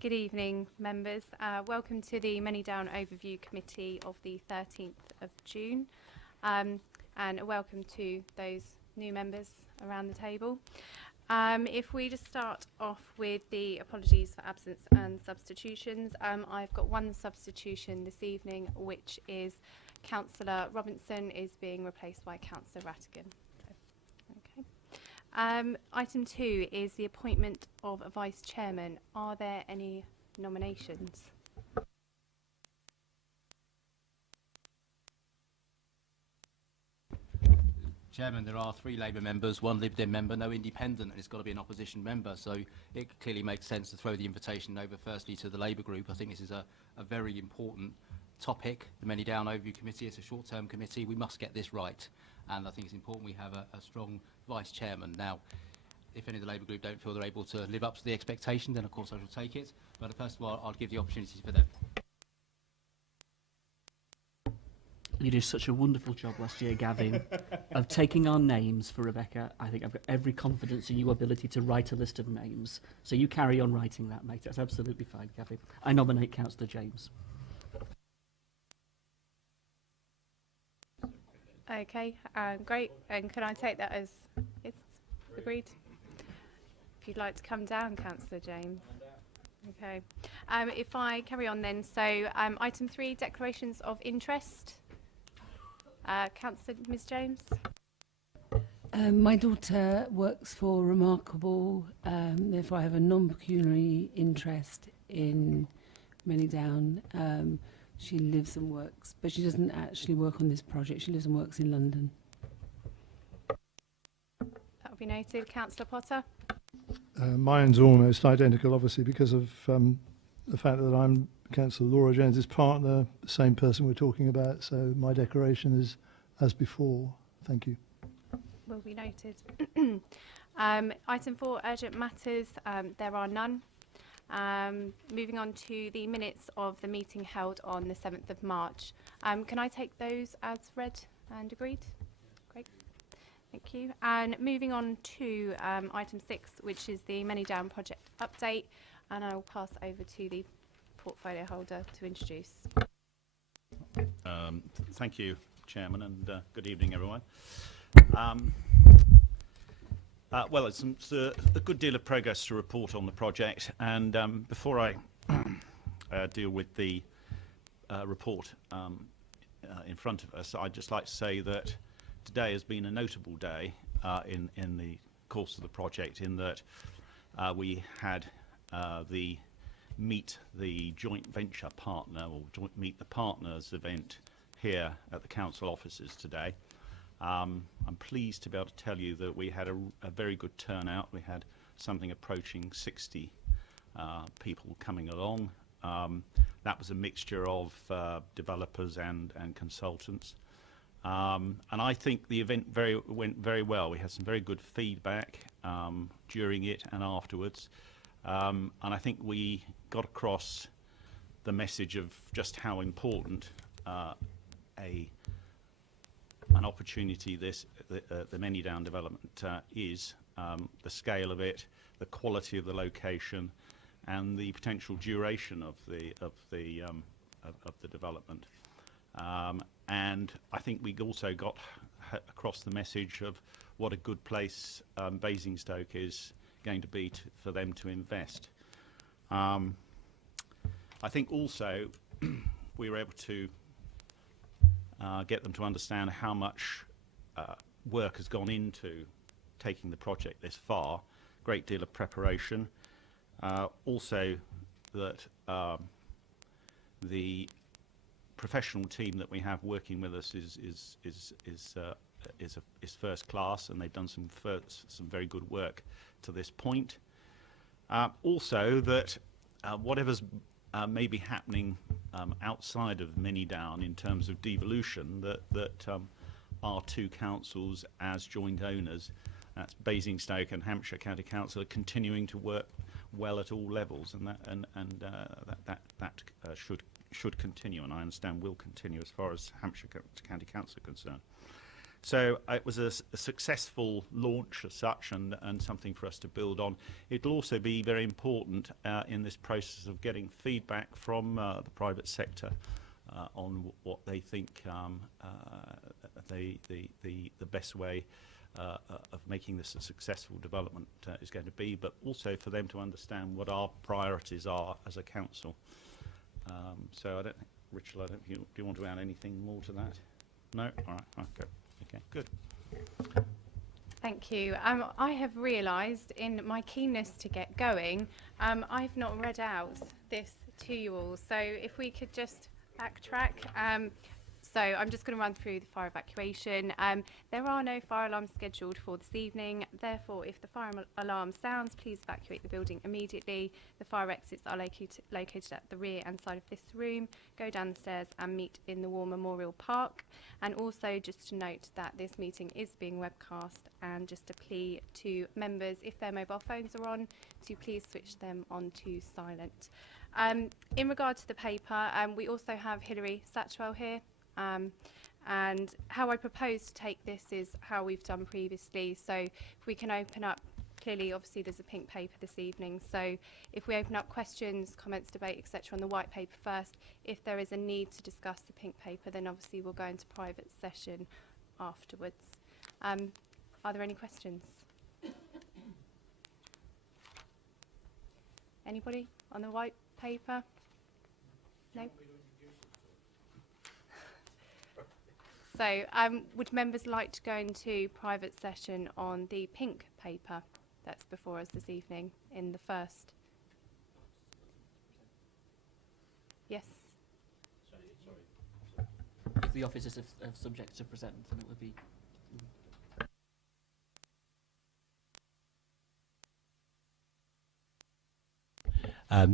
Good evening, members. Welcome to the Manydown Overview Committee of the 13th of June, and a welcome to those new members around the table. If we just start off with the apologies for absence and substitutions, I've got one substitution this evening, which is Councillor Robinson is being replaced by Councillor Rattigan. Item 2 is the appointment of a vice chairman. Are there any nominations? Chairman, there are 3 Labour members, 1 Lib Dem member, no independent, and it's got to be an opposition member. So it clearly makes sense to throw the invitation over firstly to the Labour group. I think this is a very important topic. The Manydown Overview Committee is a short-term committee. We must get this right. And I think it's important we have a strong vice chairman. Now, if any of the Labour group don't feel they're able to live up to the expectation, then of course I shall take it. But first of all, I'll give the opportunity for them. You did such a wonderful job last year, Gavin, of taking our names for Rebecca. I think I've got every confidence in your ability to write a list of names. So you carry on writing that, mate. That's absolutely fine, Gavin. I nominate Councillor James. Okay, great. And can I take that as it's agreed? If you'd like to come down, Councillor James. Okay. If I carry on then, so item 3, declarations of interest. Councillor Ms James. My daughter works for Remarkable, therefore I have a non-pecuniary interest in Manydown. She lives and works, but she doesn't actually work on this project. She lives and works in London. That will be noted. Councillor Potter. Mine's almost identical, obviously, because of the fact that I'm Councillor Laura Jones's partner, the same person we're talking about. So my declaration is as before. Thank you. Will be noted. Item 4, urgent matters. There are none. Moving on to the minutes of the meeting held on the 7th of March. Can I take those as read and agreed? Great. Thank you. And moving on to item 6, which is the Manydown project update. And I will pass over to the portfolio holder to introduce. Thank you, Chairman, and good evening, everyone. Well, it's a good deal of progress to report on the project, and before I deal with the report in front of us, I'd just like to say that today has been a notable day in the course of the project, in that we had the Meet the Joint Venture Partner, or Meet the Partners event here at the Council offices today. I'm pleased to be able to tell you that we had a very good turnout. We had something approaching 60 people coming along. That was a mixture of developers and consultants. And I think the event went very well. We had some very good feedback during it and afterwards. And I think we got across the message of just how important an opportunity the Manydown development is, the scale of it, the quality of the location, and the potential duration of the development. And I think we also got across the message of what a good place Basingstoke is going to be for them to invest. I think also we were able to get them to understand how much work has gone into taking the project this far. Great deal of preparation. Also that the professional team that we have working with us is first class, and they've done some very good work to this point. Also that whatever's may be happening outside of Manydown in terms of devolution, that our 2 councils as joint owners, that's Basingstoke and Hampshire County Council, are continuing to work well at all levels, and that should continue, and I understand will continue as far as Hampshire County Council are concerned. So it was a successful launch as such, and something for us to build on. It'll also be very important in this process of getting feedback from the private sector on what they think the best way of making this a successful development is going to be, but also for them to understand what our priorities are as a council. So I don't, Richard, I don't. Do you want to add anything more to that? No. All right. Okay. Okay. Good. Thank you. I have realised in my keenness to get going, I've not read out this to you all. So if we could just backtrack. So I'm just going to run through the fire evacuation. There are no fire alarms scheduled for this evening. Therefore, if the fire alarm sounds, please evacuate the building immediately. The fire exits are located at the rear and side of this room. Go down the stairs and meet in the War Memorial Park. And also just to note that this meeting is being webcast, and just a plea to members, if their mobile phones are on, to please switch them on to silent. In regard to the paper, we also have Hilary Satchwell here. And how I propose to take this is how we've done previously. So if we can open up, clearly obviously there's a pink paper this evening, so if we open up questions, comments, debate, etc. on the white paper first, if there is a need to discuss the pink paper, then obviously we'll go into private session afterwards. Are there any questions? Anybody on the white paper? No? So, would members like to go into private session on the pink paper that's before us this evening in the first? Yes? If the officers have subject to present, then it would be.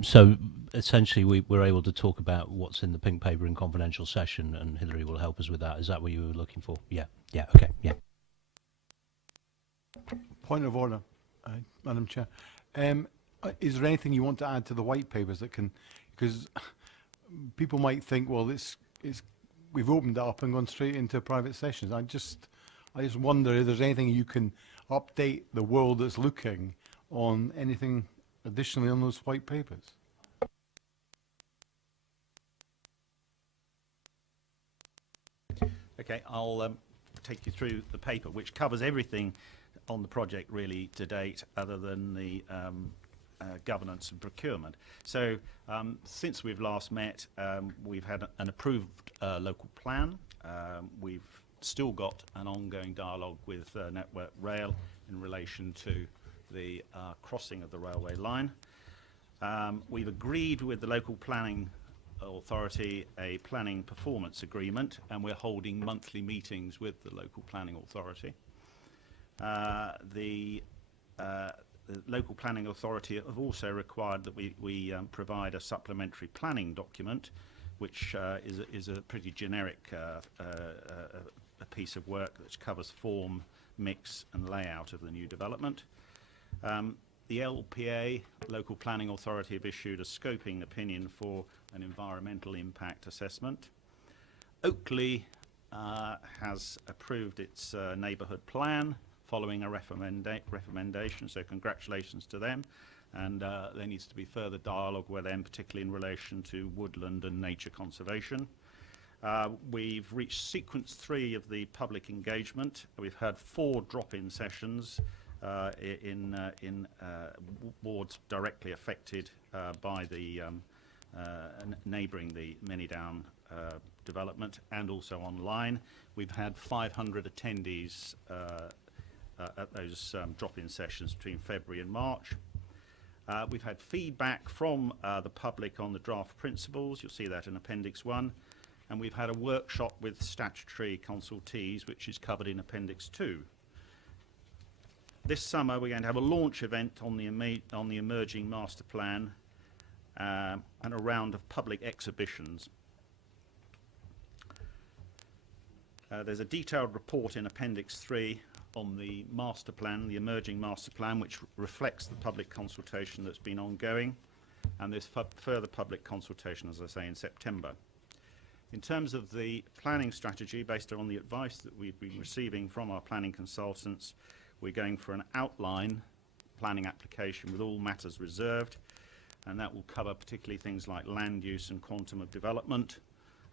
So essentially we were able to talk about what's in the pink paper in confidential session, and Hilary will help us with that. Is that what you were looking for? Yeah, okay, yeah. Point of order, Madam Chair. Is there anything you want to add to the white papers that can, because people might think, well, we've opened it up and gone straight into private sessions. I just wonder if there's anything you can update the world that's looking on anything additionally on those white papers. Okay, I'll take you through the paper, which covers everything on the project really to date, other than the governance and procurement. So since we've last met, we've had an approved local plan. We've still got an ongoing dialogue with Network Rail in relation to the crossing of the railway line. We've agreed with the local planning authority a planning performance agreement, and we're holding monthly meetings with the local planning authority. The local planning authority have also required that we provide a supplementary planning document, which is a pretty generic a piece of work that covers form, mix and layout of the new development. The LPA, Local Planning Authority, have issued a scoping opinion for an environmental impact assessment. Oakley has approved its neighbourhood plan following a recommendation, so congratulations to them. And there needs to be further dialogue with them, particularly in relation to woodland and nature conservation. We've reached sequence 3 of the public engagement. We've had 4 drop-in sessions in wards directly affected by the neighbouring the Manydown development, and also online. We've had 500 attendees at those drop-in sessions between February and March. We've had feedback from the public on the draft principles. You'll see that in Appendix 1. And we've had a workshop with statutory consultees, which is covered in Appendix 2. This summer we're going to have a launch event on the emerging master plan and a round of public exhibitions. There's a detailed report in Appendix 3 on the master plan, the emerging master plan, which reflects the public consultation that's been ongoing, and there's further public consultation, as I say, in September. In terms of the planning strategy, based on the advice that we've been receiving from our planning consultants, we're going for an outline planning application with all matters reserved, and that will cover particularly things like land use and quantum of development,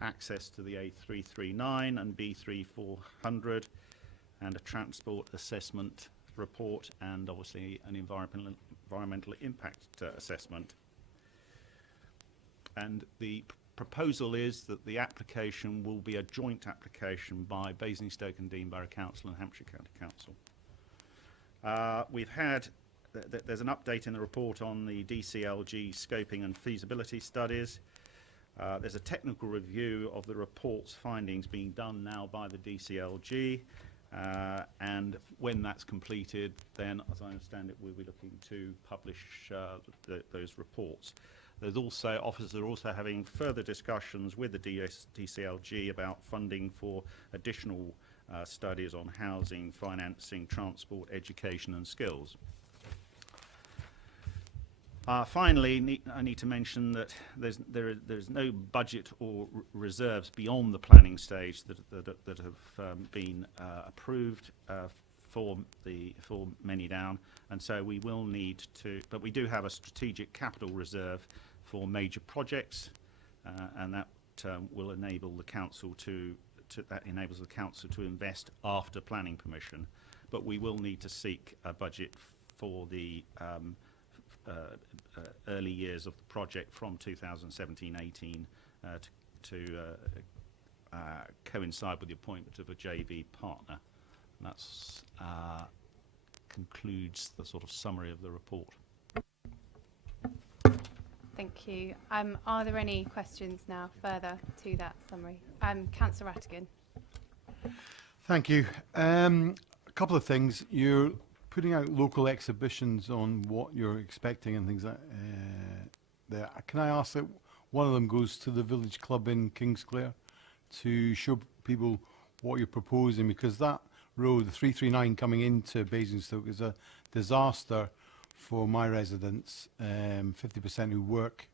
access to the A339 and B3400, and a transport assessment report, and obviously an environmental impact assessment. And the proposal is that the application will be a joint application by Basingstoke and Dean Borough Council and Hampshire County Council. We've had, there's an update in the report on the DCLG scoping and feasibility studies. There's a technical review of the report's findings being done now by the DCLG, and when that's completed, then, as I understand it, we'll be looking to publish those reports. There's also, officers are also having further discussions with the DCLG about funding for additional studies on housing, financing, transport, education and skills. Finally, I need to mention that there's no budget or reserves beyond the planning stage that have been approved for Manydown, and so we will need to, but we do have a strategic capital reserve for major projects, and that will enable the council that enables the council to invest after planning permission. But we will need to seek a budget for the early years of the project from 2017-18 to coincide with the appointment of a JV partner. And that's concludes the sort of summary of the report. Thank you. Are there any questions now further to that summary? Councillor Rattigan. Thank you. A couple of things. You're putting out local exhibitions on what you're expecting and things like that. Can I ask that one of them goes to the village club in Kingsclere to show people what you're proposing, because that road, the 339 coming into Basingstoke, is a disaster for my residents, 50% who work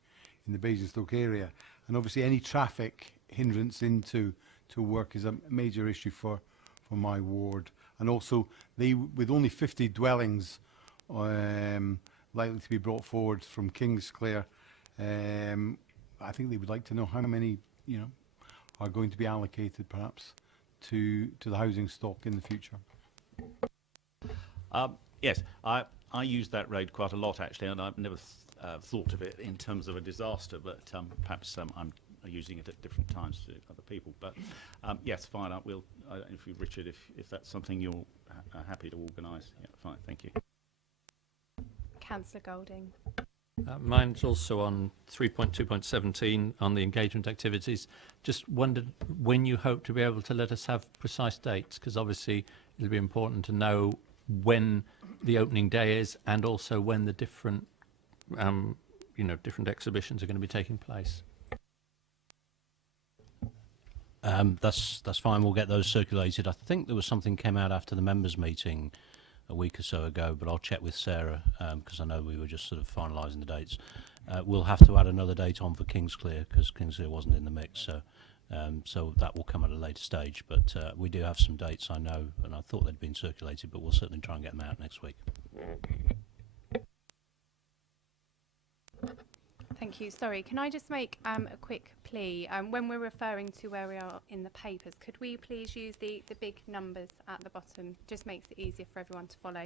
in the Basingstoke area, and obviously any traffic hindrance into work is a major issue for my ward. And also, with only 50 dwellings likely to be brought forward from Kingsclere, I think they would like to know how many, are going to be allocated perhaps to the housing stock in the future. Yes, I use that road quite a lot actually, and I've never thought of it in terms of a disaster, but perhaps I'm using it at different times to other people. But yes, fine. If you, Richard, if that's something you're happy to organise, yeah, fine. Thank you. Councillor Golding. Mine's also on 3.2.17 on the engagement activities. Just wondered when you hope to be able to let us have precise dates, because obviously it'll be important to know when the opening day is and also when the different, different exhibitions are going to be taking place. That's fine. We'll get those circulated. I think there was something came out after the members' meeting a week or so ago, but I'll check with Sarah because I know we were just sort of finalising the dates. We'll have to add another date on for Kingsclere because Kingsclere wasn't in the mix, so that will come at a later stage. But we do have some dates, I know, and I thought they'd been circulated, but we'll certainly try and get them out next week. Thank you. Sorry, can I just make a quick plea? When we're referring to where we are in the papers, could we please use the big numbers at the bottom? Just makes it easier for everyone to follow.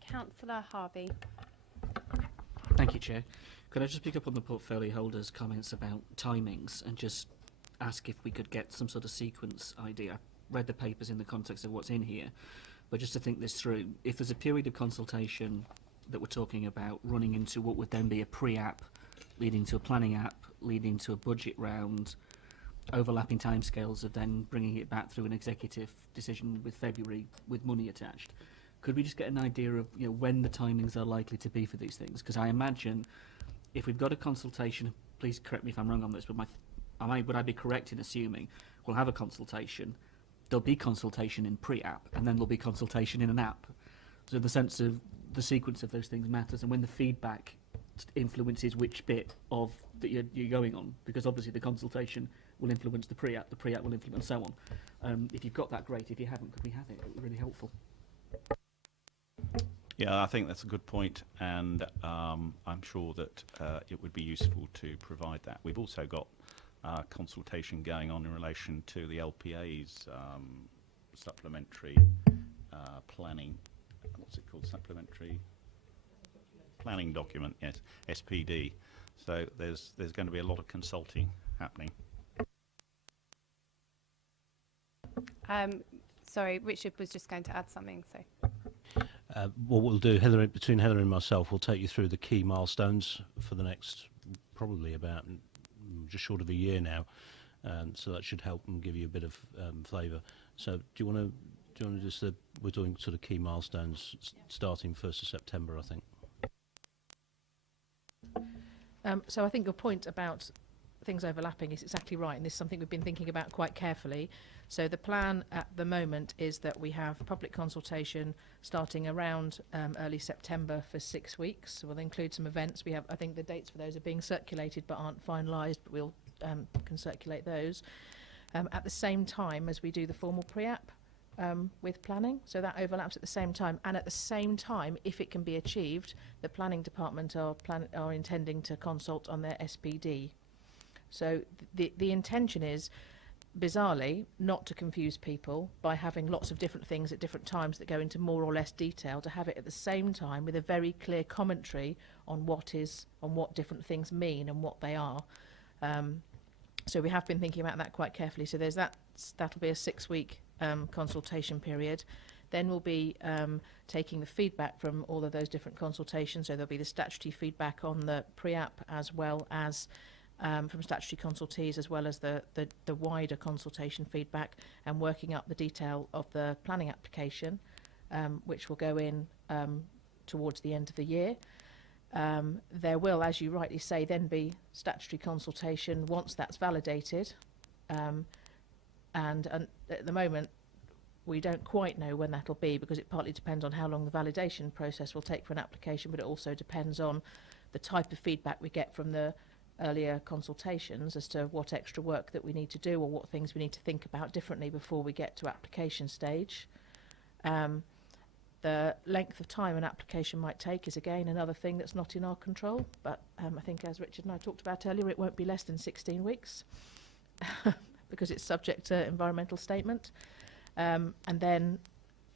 Councillor Harvey. Thank you, Chair. Could I just pick up on the portfolio holder's comments about timings and just ask if we could get some sort of sequence idea? I read the papers in the context of what's in here, but just to think this through, if there's a period of consultation that we're talking about running into what would then be a pre-app, leading to a planning app, leading to a budget round, overlapping timescales of then bringing it back through an executive decision with February with money attached. Could we just get an idea of when the timings are likely to be for these things? Because I imagine if we've got a consultation, please correct me if I'm wrong on this, but would I be correct in assuming we'll have a consultation, there'll be consultation in pre-app, and then there'll be consultation in an app. So the sense of the sequence of those things matters, and when the feedback influences which bit of that you're going on, because obviously the consultation will influence the pre-app will influence so on. If you've got that, great. If you haven't, could we have it? It would be really helpful. Yeah, I think that's a good point, and I'm sure that it would be useful to provide that. We've also got consultation going on in relation to the LPA's supplementary planning. What's it called? Supplementary planning document. Yes, SPD. So there's going to be a lot of consulting happening. Sorry, Richard was just going to add something. So. What we'll do, between Heather and myself, we'll take you through the key milestones for the next probably about just short of a year now. So that should help and give you a bit of flavour. So do you want to just we're doing sort of key milestones starting 1st of September, I think. So I think your point about things overlapping is exactly right, and this is something we've been thinking about quite carefully. So the plan at the moment is that we have public consultation starting around early September for 6 weeks. We'll include some events. We have, I think the dates for those are being circulated but aren't finalised, but we'll can circulate those at the same time as we do the formal pre-app with planning. So that overlaps at the same time, and at the same time, if it can be achieved, the planning department are intending to consult on their SPD. So the intention is, bizarrely, not to confuse people by having lots of different things at different times that go into more or less detail, to have it at the same time with a very clear commentary on what different things mean and what they are. So we have been thinking about that quite carefully. So there's that'll be a 6-week consultation period. Then we'll be taking the feedback from all of those different consultations. So there'll be the statutory feedback on the pre-app, as well as from statutory consultees, as well as the wider consultation feedback, and working up the detail of the planning application, which will go in towards the end of the year. There will, as you rightly say, then be statutory consultation once that's validated, and at the moment we don't quite know when that'll be, because it partly depends on how long the validation process will take for an application, but it also depends on the type of feedback we get from the earlier consultations as to what extra work that we need to do, or what things we need to think about differently before we get to application stage. The length of time an application might take is again another thing that's not in our control, but I think, as Richard and I talked about earlier, it won't be less than 16 weeks because it's subject to environmental statement. And then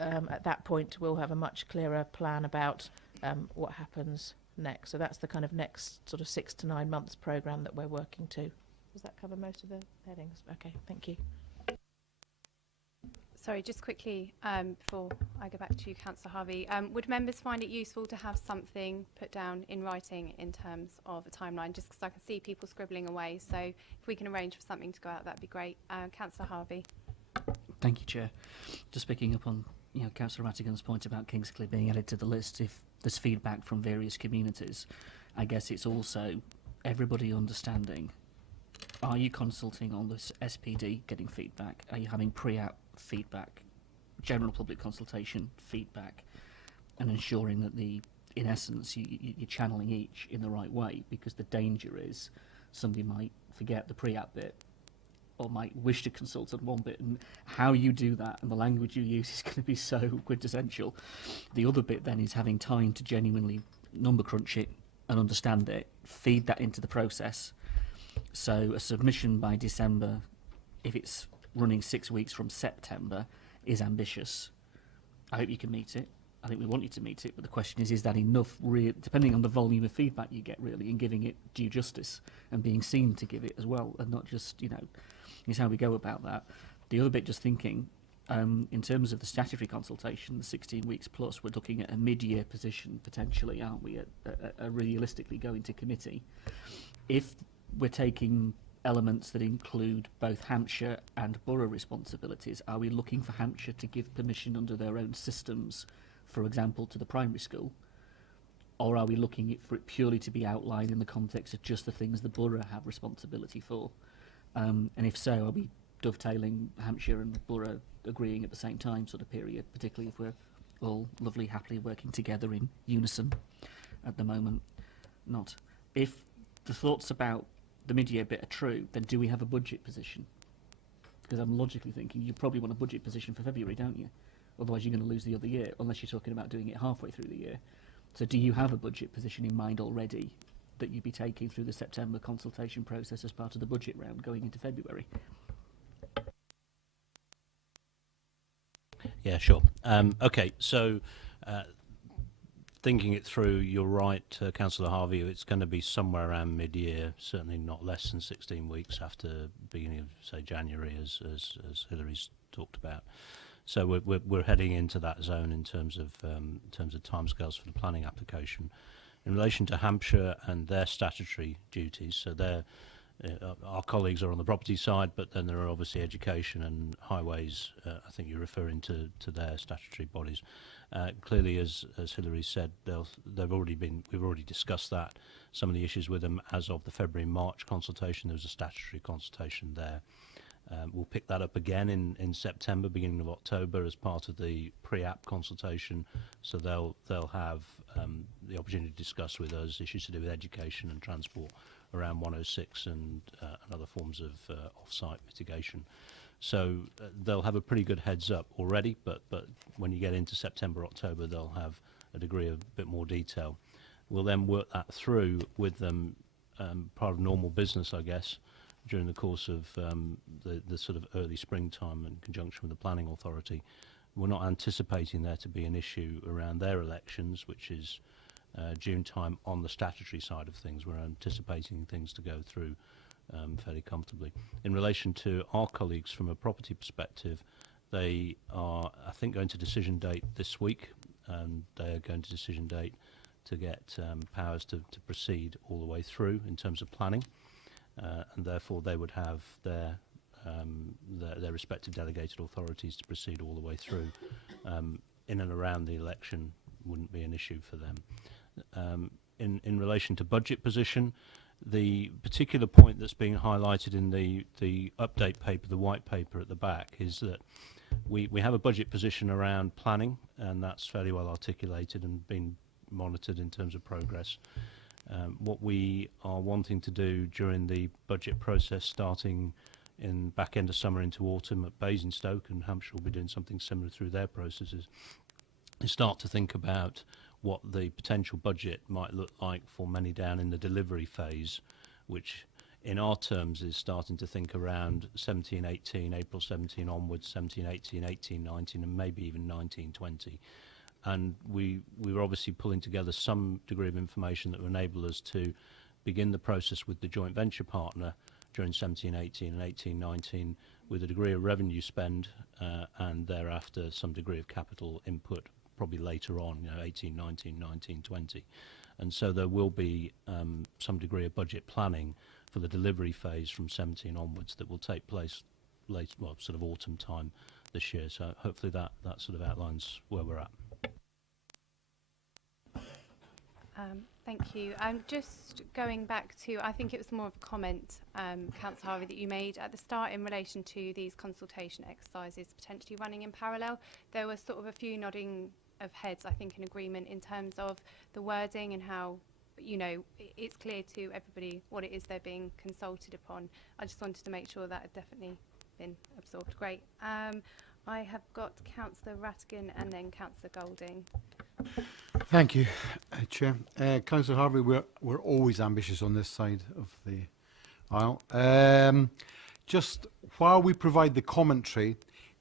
at that point we'll have a much clearer plan about what happens next. So that's the kind of next sort of 6 to 9 months programme that we're working to. Does that cover most of the headings? Okay, thank you. Sorry, just quickly, before I go back to you, Councillor Harvey, would members find it useful to have something put down in writing in terms of a timeline, just because I can see people scribbling away? So if we can arrange for something to go out, that'd be great. Councillor Harvey. Thank you, Chair. Just picking up on Councillor Rattigan's point about Kingscliff being added to the list, if there's feedback from various communities, I guess it's also everybody understanding, are you consulting on this SPD, getting feedback? Are you having pre-app feedback, general public consultation feedback, and ensuring that in essence, you're channeling each in the right way, because the danger is somebody might forget the pre-app bit, or might wish to consult on one bit, and how you do that and the language you use is going to be so quintessential. The other bit then is having time to genuinely number crunch it and understand it, feed that into the process. So a submission by December, if it's running 6 weeks from September, is ambitious. I hope you can meet it. I think we want you to meet it, but the question is that enough, depending on the volume of feedback you get, really, and giving it due justice and being seen to give it as well, and not just, is how we go about that. The other bit, just thinking, in terms of the statutory consultation, the 16 weeks plus, we're looking at a mid-year position, potentially, aren't we, realistically going to committee. If we're taking elements that include both Hampshire and borough responsibilities, are we looking for Hampshire to give permission under their own systems, for example, to the primary school? Or are we looking for it purely to be outlined in the context of just the things the borough have responsibility for? And if so, are we dovetailing Hampshire and the borough agreeing at the same time sort of period, particularly if we're all lovely, happily working together in unison at the moment? not. If the thoughts about the mid-year bit are true, then do we have a budget position? Because I'm logically thinking you probably want a budget position for February, don't you? Otherwise you're going to lose the other year, unless you're talking about doing it halfway through the year. So do you have a budget position in mind already that you'd be taking through the September consultation process as part of the budget round going into February? Yeah, sure. Okay, so thinking it through, you're right, Councillor Harvey, it's going to be somewhere around mid-year, certainly not less than 16 weeks after beginning of, say, January, as Hillary's talked about. So we're heading into that zone in terms of timescales for the planning application. In relation to Hampshire and their statutory duties, so our colleagues are on the property side, but then there are obviously education and highways. I think you're referring to their statutory bodies. Clearly, as Hilary said, we've already discussed that. Some of the issues with them as of the February-March consultation. There was a statutory consultation there. We'll pick that up again in September, beginning of October, as part of the pre-app consultation. So they'll have the opportunity to discuss with us issues to do with education and transport around 106 and other forms of off-site mitigation. So they'll have a pretty good heads up already, but when you get into September, October, they'll have a degree of a bit more detail. We'll then work that through with them, part of normal business, I guess, during the course of the sort of early springtime in conjunction with the planning authority. We're not anticipating there to be an issue around their elections, which is June time on the statutory side of things. We're anticipating things to go through fairly comfortably. In relation to our colleagues from a property perspective, they are, I think, going to decision date this week, and they are going to decision date to get powers to proceed all the way through in terms of planning. And therefore they would have their respective delegated authorities to proceed all the way through. In and around the election wouldn't be an issue for them. In relation to budget position, the particular point that's being highlighted in the update paper, the white paper at the back, is that we have a budget position around planning, and that's fairly well articulated and been monitored in terms of progress. What we are wanting to do during the budget process, starting in back end of summer into autumn at Basingstoke, and Hampshire will be doing something similar through their processes, is start to think about what the potential budget might look like for Manydown in the delivery phase, which in our terms is starting to think around 17-18, April 17 onwards, 17-18, 18-19, and maybe even 19-20. And we were obviously pulling together some degree of information that will enable us to begin the process with the joint venture partner during 17-18 and 18-19 with a degree of revenue spend and thereafter some degree of capital input probably later on, 18-19, 19-20. And so there will be some degree of budget planning for the delivery phase from 17 onwards that will take place late, well, sort of autumn time this year. So hopefully that sort of outlines where we're at. Thank you. Just going back to, I think it was more of a comment, Councillor Harvey, that you made at the start in relation to these consultation exercises potentially running in parallel. There was sort of a few nodding of heads, I think, in agreement in terms of the wording and how, it's clear to everybody what it is they're being consulted upon. I just wanted to make sure that had definitely been absorbed. Great. I have got Councillor Rattigan and then Councillor Golding. Thank you, Chair. Councillor Harvey, we're always ambitious on this side of the aisle. Just while we provide the commentary,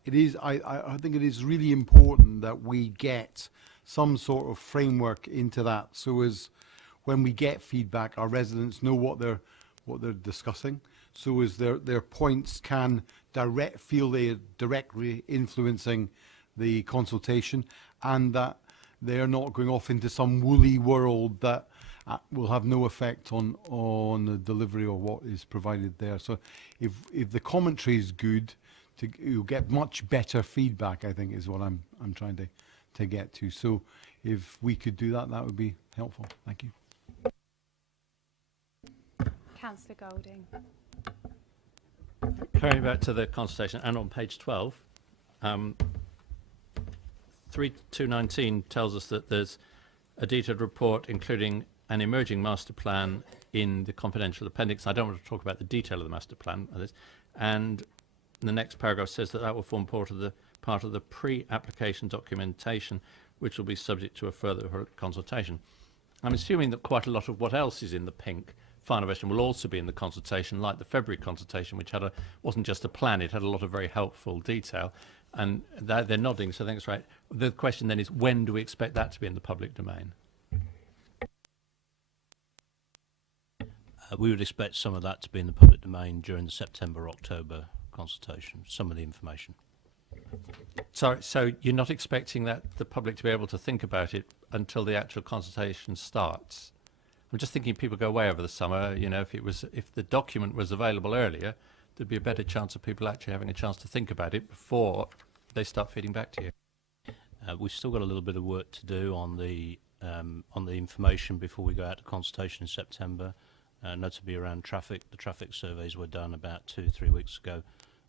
I think it is really important that we get some sort of framework into that, so as when we get feedback, our residents know what they're discussing, so as their points can feel they're directly influencing the consultation, and that they're not going off into some woolly world that will have no effect on the delivery of what is provided there. So if the commentary is good, you'll get much better feedback, I think, is what I'm trying to get to. So if we could do that, that would be helpful. Thank you. Councillor Golding. Carrying back to the consultation, and on page 12, 3219 tells us that there's a detailed report including an emerging master plan in the confidential appendix. I don't want to talk about the detail of the master plan, and the next paragraph says that that will form part of the pre-application documentation, which will be subject to a further consultation. I'm assuming that quite a lot of what else is in the pink final version will also be in the consultation, like the February consultation, which wasn't just a plan, it had a lot of very helpful detail, and they're nodding, so thanks. Right. The question then is, when do we expect that to be in the public domain? We would expect some of that to be in the public domain during the September-October consultation, some of the information. Sorry, so you're not expecting the public to be able to think about it until the actual consultation starts? I'm just thinking people go away over the summer. You know, if the document was available earlier, there'd be a better chance of people actually having a chance to think about it before they start feeding back to you. We've still got a little bit of work to do on the information before we go out to consultation in September, notably around traffic. The traffic surveys were done about 2-3 weeks ago.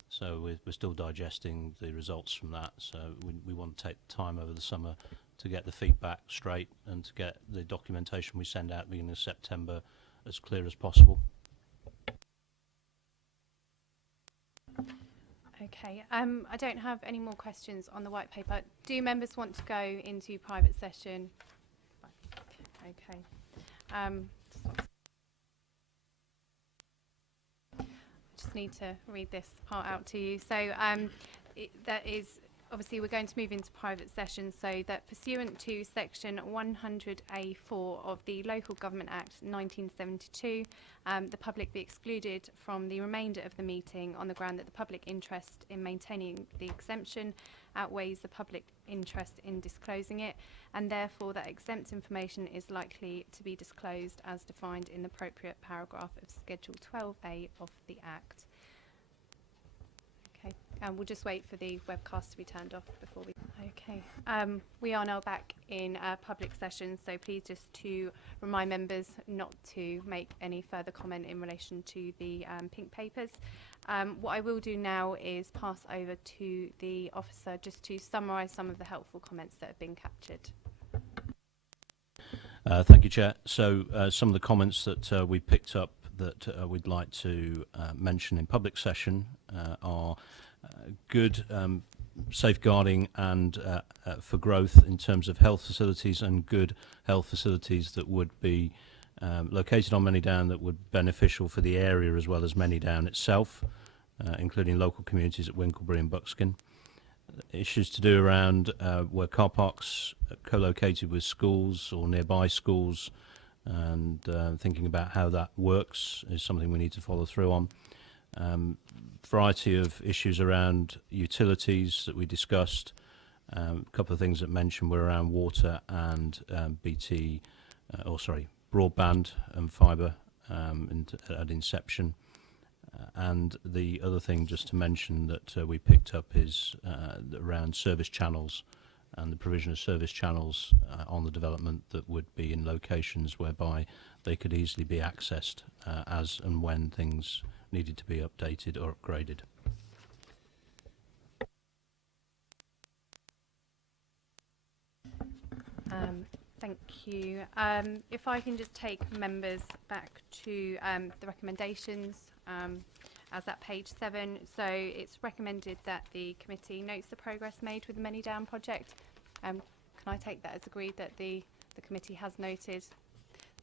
So we're still digesting the results from that. So we want to take time over the summer to get the feedback straight and to get the documentation we send out at the beginning of September as clear as possible. Okay, I don't have any more questions on the white paper. Do members want to go into private session? Okay. Just need to read this part out to you. So that is, obviously we're going to move into private session, so that pursuant to section 100A4 of the Local Government Act 1972, the public be excluded from the remainder of the meeting on the ground that the public interest in maintaining the exemption outweighs the public interest in disclosing it, and therefore that exempt information is likely to be disclosed as defined in the appropriate paragraph of Schedule 12A of the Act. Okay, and we'll just wait for the webcast to be turned off before we... Okay, we are now back in public session, so please just to remind members not to make any further comment in relation to the pink papers. What I will do now is pass over to the officer just to summarise some of the helpful comments that have been captured. Thank you, Chair. So some of the comments that we picked up that we'd like to mention in public session are good safeguarding and for growth in terms of health facilities, and good health facilities that would be located on Manydown that would be beneficial for the area as well as Manydown itself, including local communities at Winklebury and Buckskin. Issues to do around where car parks co-located with schools or nearby schools, and thinking about how that works is something we need to follow through on. Variety of issues around utilities that we discussed. A couple of things that mentioned were around water and broadband and fibre at inception. And the other thing just to mention that we picked up is around service channels and the provision of service channels on the development that would be in locations whereby they could easily be accessed as and when things needed to be updated or upgraded. Thank you. If I can just take members back to the recommendations as at page 7. So it's recommended that the committee notes the progress made with the Manydown project. Can I take that as agreed that the committee has noted?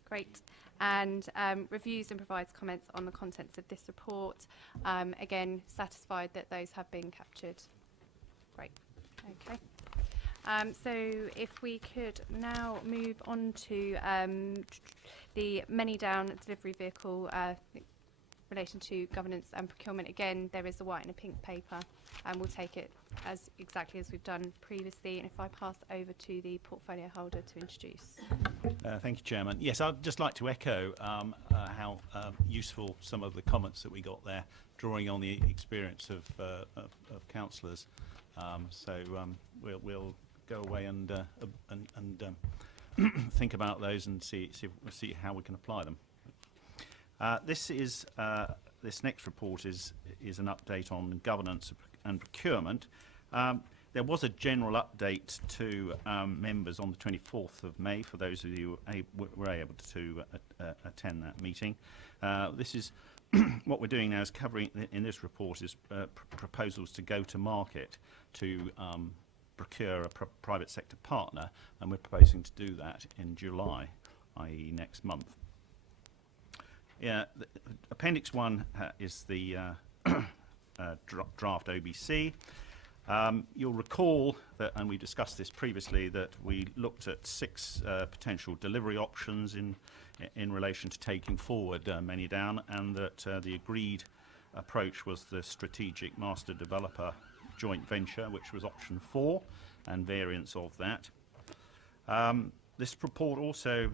Great. And reviews and provides comments on the contents of this report. Again, satisfied that those have been captured. Great. Okay. So if we could now move on to the Manydown delivery vehicle in relation to governance and procurement. Again, there is a white and a pink paper, and we'll take it as exactly as we've done previously. And if I pass over to the portfolio holder to introduce. Thank you, Chairman. Yes, I'd just like to echo how useful some of the comments that we got there, drawing on the experience of councillors. We'll go away and think about those and see how we can apply them. This next report is an update on governance and procurement. There was a general update to members on the 24th of May for those of you who were able to attend that meeting. This is what we're doing now is covering in this report is proposals to go to market to procure a private sector partner, and we're proposing to do that in July, i.e. next month. Yeah, Appendix 1 is the draft OBC. You'll recall that, and we discussed this previously, that we looked at 6 potential delivery options in relation to taking forward Manydown, and that the agreed approach was the strategic master developer joint venture, which was option 4 and variants of that. This report also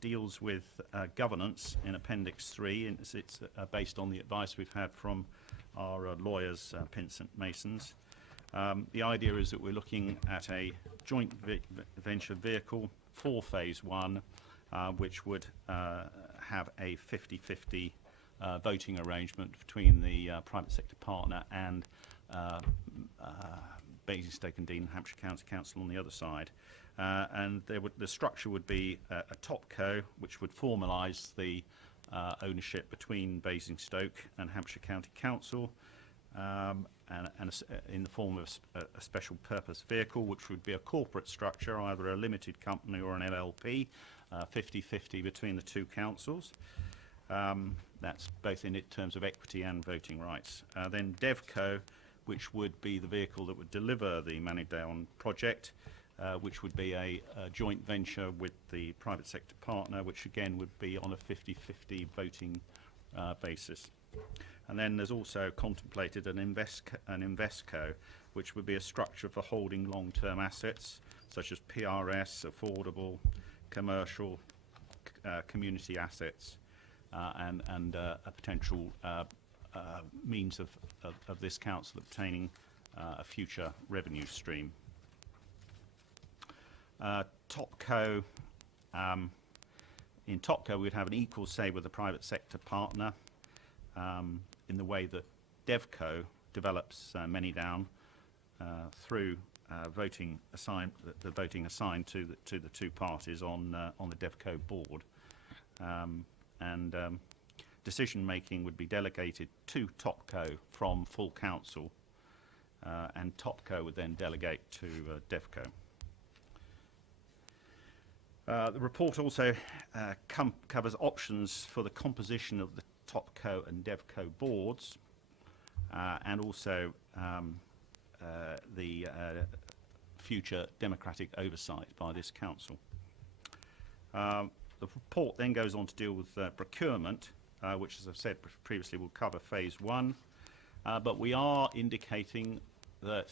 deals with governance in Appendix 3, and it's based on the advice we've had from our lawyers, Pinsent Masons. The idea is that we're looking at a joint venture vehicle for Phase 1, which would have a 50-50 voting arrangement between the private sector partner and Basingstoke-Dean and Hampshire County Council on the other side. And the structure would be a topco, which would formalise the ownership between Basingstoke and Hampshire County Council, and in the form of a special purpose vehicle, which would be a corporate structure, either a limited company or an LLP, 50-50 between the two councils. That's both in terms of equity and voting rights. Then DevCo, which would be the vehicle that would deliver the Manydown project, which would be a joint venture with the private sector partner, which again would be on a 50-50 voting basis. And then there's also contemplated an investco, which would be a structure for holding long-term assets, such as PRS, affordable, commercial, community assets, and a potential means of this council obtaining a future revenue stream. Topco, in Topco we'd have an equal say with the private sector partner in the way that DevCo develops Manydown through voting assigned, the voting assigned to the two parties on the DevCo board, and decision making would be delegated to Topco from full council, and Topco would then delegate to DevCo. The report also covers options for the composition of the Topco and DevCo boards, and also the future democratic oversight by this council. The report then goes on to deal with procurement, which, as I've said previously, will cover Phase 1, but we are indicating that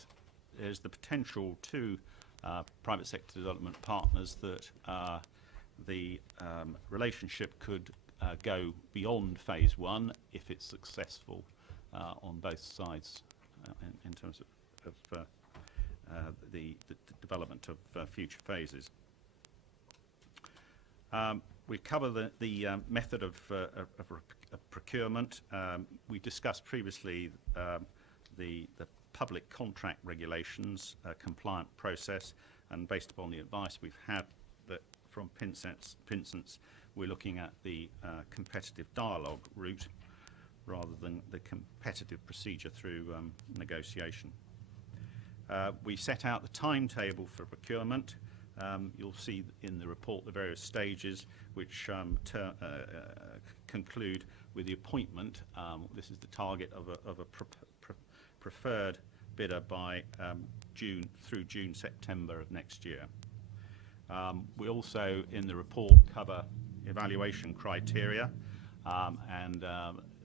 there's the potential to private sector development partners that the relationship could go beyond Phase 1 if it's successful on both sides in terms of the development of future phases. We cover the method of procurement. We discussed previously the public contract regulations compliant process, and based upon the advice we've had from Pinsent's, we're looking at the competitive dialogue route rather than the competitive procedure through negotiation. We set out the timetable for procurement. You'll see in the report the various stages which conclude with the appointment. This is the target of a preferred bidder by June, September of next year. We also, in the report, cover evaluation criteria, and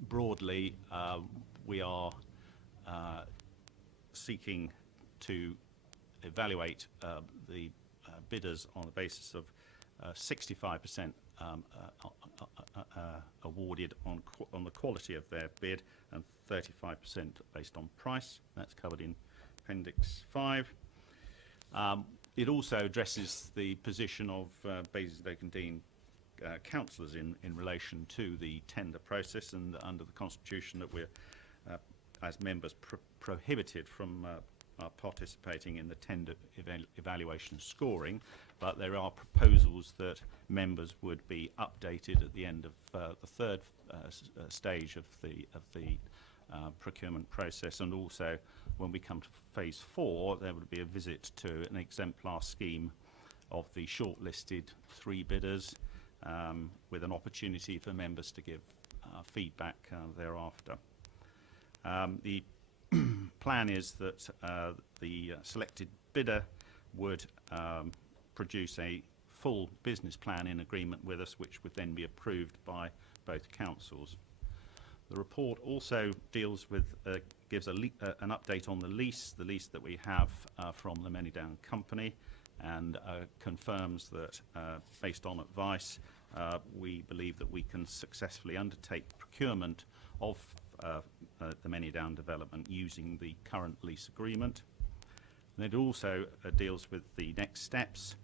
broadly we are seeking to evaluate the bidders on the basis of 65% awarded on the quality of their bid, and 35% based on price. That's covered in Appendix 5. It also addresses the position of Basingstoke-Dean councillors in relation to the tender process, and under the Constitution that we're, as members, prohibited from are participating in the tender evaluation scoring, but there are proposals that members would be updated at the end of the third stage of the procurement process, and also when we come to phase 4 there would be a visit to an exemplar scheme of the shortlisted 3 bidders, with an opportunity for members to give feedback thereafter. The plan is that the selected bidder would produce a full business plan in agreement with us, which would then be approved by both councils. The report also deals with, gives an update on the lease that we have from the Manydown company, and confirms that, based on advice, we believe that we can successfully undertake procurement of the Manydown development using the current lease agreement. And it also deals with the next steps.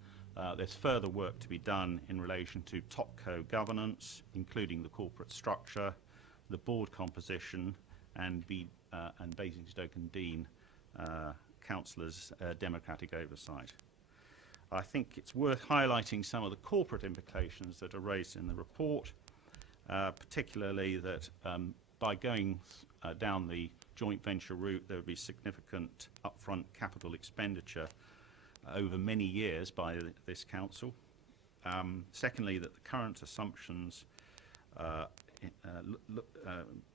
There's further work to be done in relation to TopCo governance, including the corporate structure, the board composition, and Basingstoke and Dean councillors' democratic oversight. I think it's worth highlighting some of the corporate implications that are raised in the report, particularly that by going down the joint venture route, there would be significant upfront capital expenditure over many years by this council. Secondly, that the current assumptions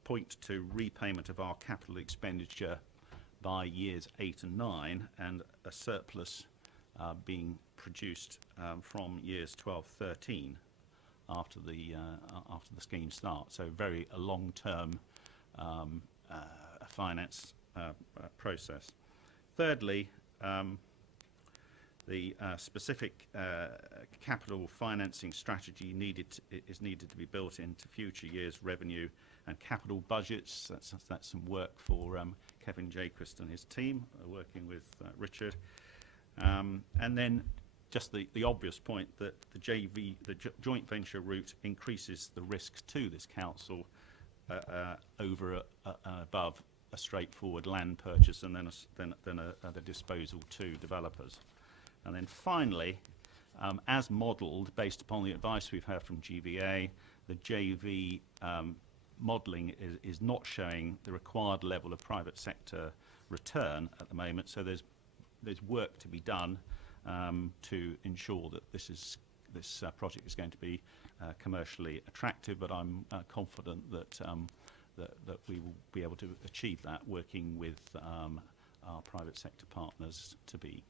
point to repayment of our capital expenditure by years 8 and 9, and a surplus being produced from years 12-13 after the scheme starts. So very a long-term finance process. Thirdly, the specific capital financing strategy is needed to be built into future years' revenue and capital budgets. That's some work for Kevin Jayquist and his team, working with Richard. And then just the obvious point that the joint venture route increases the risk to this council over above a straightforward land purchase and then the disposal to developers. And then finally, as modelled, based upon the advice we've heard from GVA, the JV modelling is not showing the required level of private sector return at the moment, so there's work to be done to ensure that this project is going to be commercially attractive, but I'm confident that that we will be able to achieve that, working with our private sector partners to be.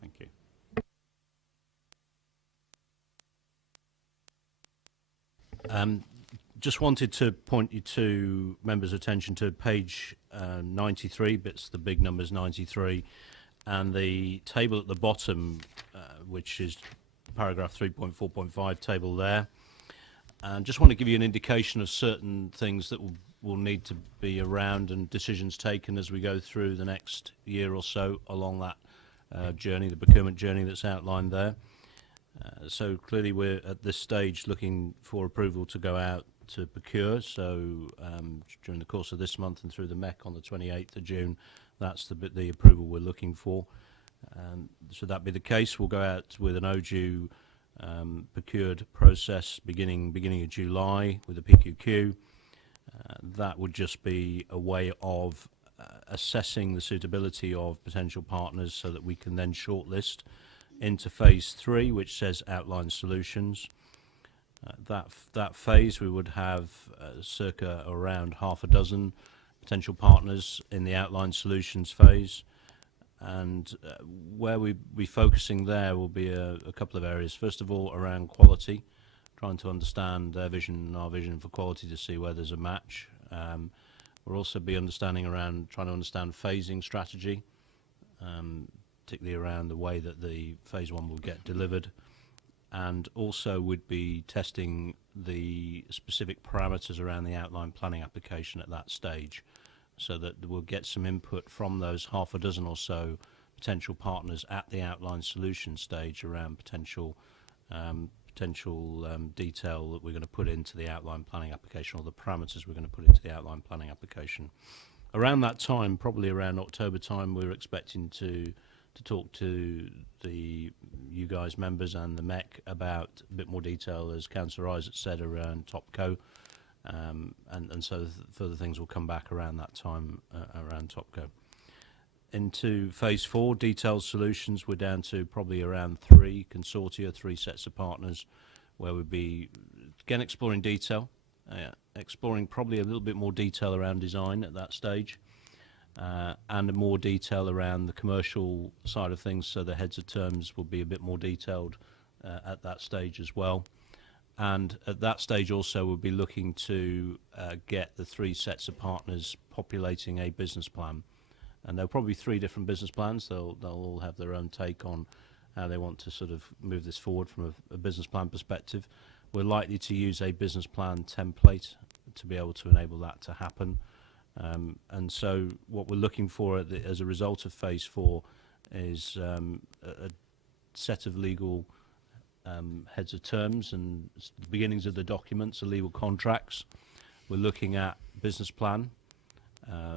Thank you. Just wanted to point you to members' attention to page 93, bits the big numbers 93, and the table at the bottom, which is paragraph 3.4.5 table there. And just want to give you an indication of certain things that will need to be around and decisions taken as we go through the next year or so along that journey, the procurement journey that's outlined there. So clearly we're at this stage looking for approval to go out to procure. So during the course of this month and through the MEC on the 28th of June, that's the approval we're looking for. So that be the case, we'll go out with an OJU procured process beginning of July with a PQQ. That would just be a way of assessing the suitability of potential partners so that we can then shortlist into phase 3, which says outline solutions. That phase we would have circa around half a dozen potential partners in the outline solutions phase, and where we'll be focusing there will be a couple of areas. First of all, around quality, trying to understand their vision and our vision for quality to see where there's a match. We'll also be trying to understand phasing strategy, particularly around the way that the phase 1 will get delivered, and also would be testing the specific parameters around the outline planning application at that stage, so that we'll get some input from those half a dozen or so potential partners at the outline solution stage around potential detail that we're going to put into the outline planning application, or the parameters we're going to put into the outline planning application. around that time, probably around October time, we're expecting to talk to you guys members and the MEC about a bit more detail, as Councillor Isaac said, around Topco, and so further things will come back around that time around Topco. Into phase 4, detailed solutions, we're down to probably around 3 consortia, 3 sets of partners, where we'd be again exploring detail, exploring probably a little bit more detail around design at that stage, and more detail around the commercial side of things, so the heads of terms will be a bit more detailed at that stage as well. And at that stage also we'll be looking to get the 3 sets of partners populating a business plan. And there'll probably be 3 different business plans. They'll all have their own take on how they want to sort of move this forward from a business plan perspective. We're likely to use a business plan template to be able to enable that to happen. And so what we're looking for as a result of phase 4 is a set of legal heads of terms and the beginnings of the documents, the legal contracts. We're looking at business plan,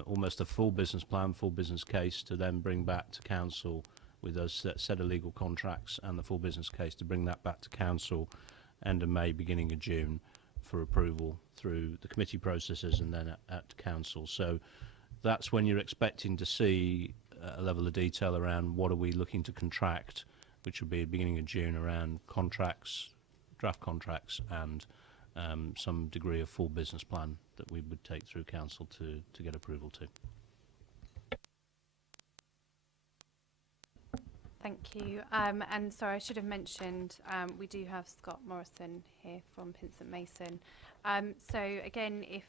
almost a full business plan, full business case to then bring back to council with those set of legal contracts and the full business case to bring that back to council end of May, beginning of June for approval through the committee processes and then at council. So that's when you're expecting to see a level of detail around what are we looking to contract, which will be beginning of June, around contracts, draft contracts, and some degree of full business plan that we would take through council to get approval to. Thank you. And sorry, I should have mentioned we do have Scott Morrison here from Pinsent Mason. So again, if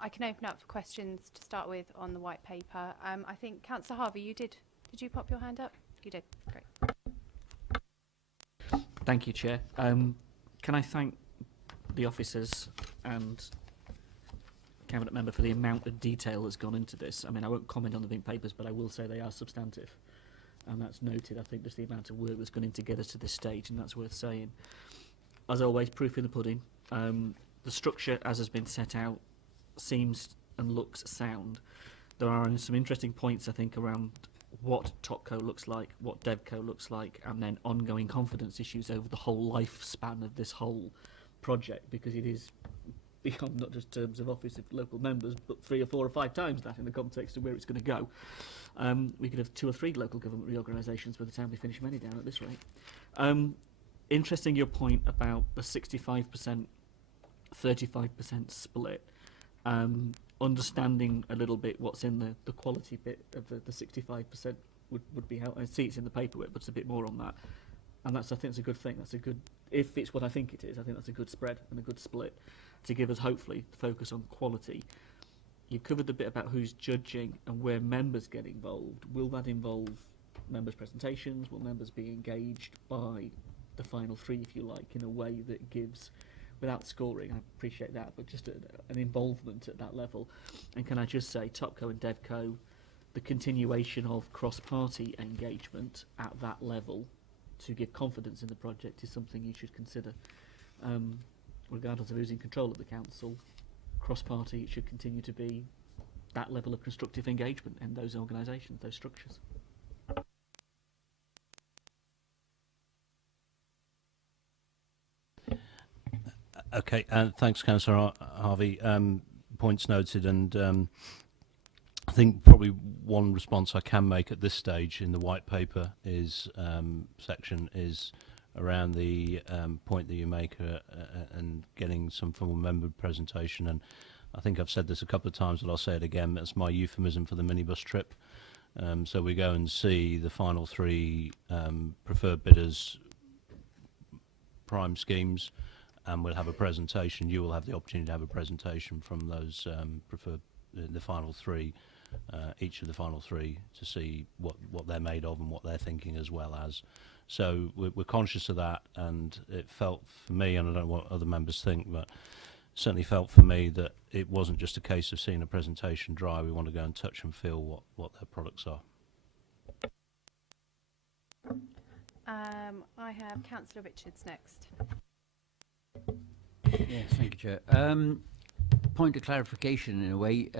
I can open up for questions to start with on the white paper. I think Councillor Harvey, did you pop your hand up? You did. Great. Thank you, Chair. Can I thank the officers and Cabinet Member for the amount of detail that's gone into this. I mean, I won't comment on the Pink Papers, but I will say they are substantive. And that's noted. I think just the amount of work that's gone in to get us to this stage, and that's worth saying. As always, proof in the pudding. The structure, as has been set out, seems and looks sound. There are some interesting points, I think, around what Topco looks like, what DevCo looks like, and then ongoing confidence issues over the whole lifespan of this whole project, because it is beyond not just terms of office of local members, but 3 or 4 or 5 times that in the context of where it's going to go. We could have 2 or 3 local government reorganisations by the time we finish Manydown at this rate. Interesting your point about the 65%, 35% split. Understanding a little bit what's in the quality bit of the 65% would be helpful. I see it's in the paperwork, but it's a bit more on that. And that's, I think, it's a good thing. That's a good, if it's what I think it is, I think that's a good spread and a good split to give us, hopefully, the focus on quality. You've covered the bit about who's judging and where members get involved. Will that involve members' presentations? Will members be engaged by the final 3, if you like, in a way that gives, without scoring, I appreciate that, but just an involvement at that level? And can I just say, Topco and DevCo, the continuation of cross-party engagement at that level to give confidence in the project is something you should consider. Regardless of losing control of the council, cross-party should continue to be that level of constructive engagement in those organisations, those structures. Okay, thanks, Councillor Harvey. Points noted, and I think probably one response I can make at this stage in the white paper is section is around the point that you make and getting some formal member presentation. And I think I've said this a couple of times, but I'll say it again. That's my euphemism for the minibus trip. So we go and see the final 3 preferred bidders' prime schemes, and we'll have a presentation. You will have the opportunity to have a presentation from those preferred, the final 3, each of the final 3, to see what they're made of and what they're thinking as well as. So we're conscious of that, and it felt for me, and I don't know what other members think, but certainly felt for me that it wasn't just a case of seeing a presentation dry. We want to go and touch and feel what their products are. I have Councillor Richards next. Yes, thank you, Chair. Point of clarification in a way.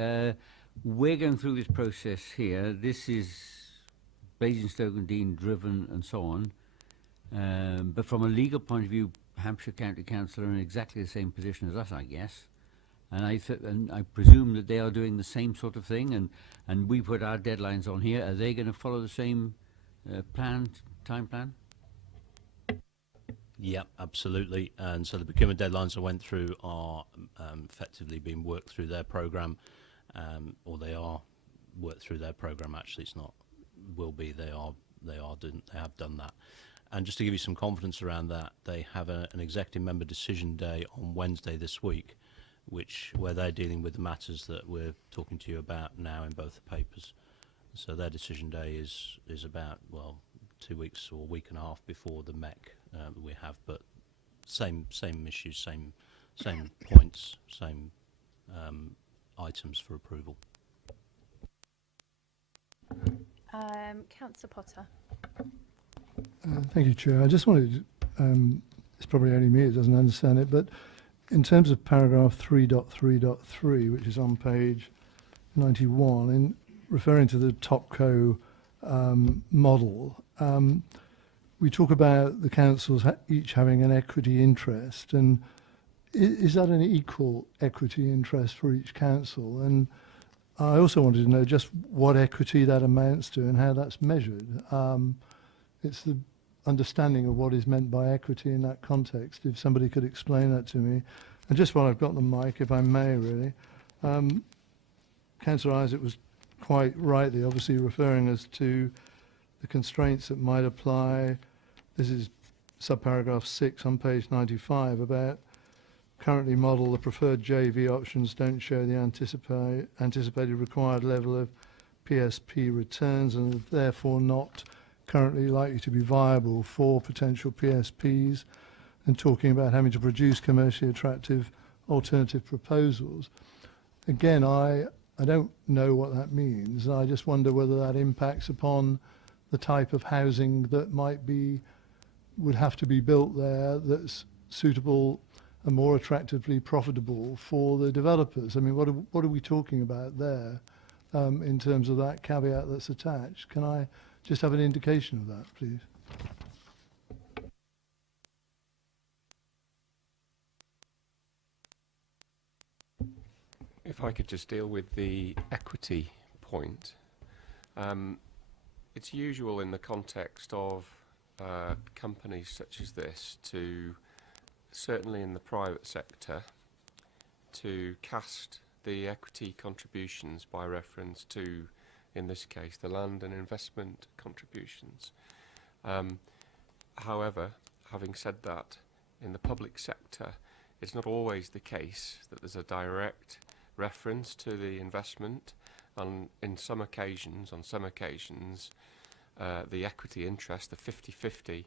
we're going through this process here. This is Basingstoke and Dean driven and so on. But from a legal point of view, Hampshire County Council are in exactly the same position as us, I guess. And I presume that they are doing the same sort of thing, and we put our deadlines on here. Are they going to follow the same time plan? Yeah, absolutely. And so the procurement deadlines I went through are effectively being worked through their programme, or they are worked through their programme. Actually, it's not will be. They have done that. And just to give you some confidence around that, they have an executive member decision day on Wednesday this week, where they're dealing with the matters that we're talking to you about now in both the papers. So their decision day is about, well, 2 weeks or a week and a half before the MEC that we have, but same issues, same points, same items for approval. Councillor Potter. Thank you, Chair. I just wanted to, it's probably only me that doesn't understand it, but in terms of paragraph 3.3.3, which is on page 91, in referring to the TopCo model, we talk about the councils each having an equity interest, and is that an equal equity interest for each council? And I also wanted to know just what equity that amounts to and how that's measured. It's the understanding of what is meant by equity in that context, if somebody could explain that to me. And just while I've got the mic, if I may, really, Councillor Isaac was quite rightly obviously referring us to the constraints that might apply. This is subparagraph 6 on page 95 about currently model the preferred JV options don't show the anticipated required level of PSP returns and are therefore not currently likely to be viable for potential PSPs, and talking about having to produce commercially attractive alternative proposals. Again, I don't know what that means. I just wonder whether that impacts upon the type of housing that would have to be built there that's suitable and more attractively profitable for the developers. I mean, what are we talking about there in terms of that caveat that's attached? Can I just have an indication of that, please? If I could just deal with the equity point. It's usual in the context of companies such as this to, certainly in the private sector, to cast the equity contributions by reference to, in this case, the land and investment contributions. However, having said that, in the public sector, it's not always the case that there's a direct reference to the investment, and on some occasions, the equity interest, the 50-50,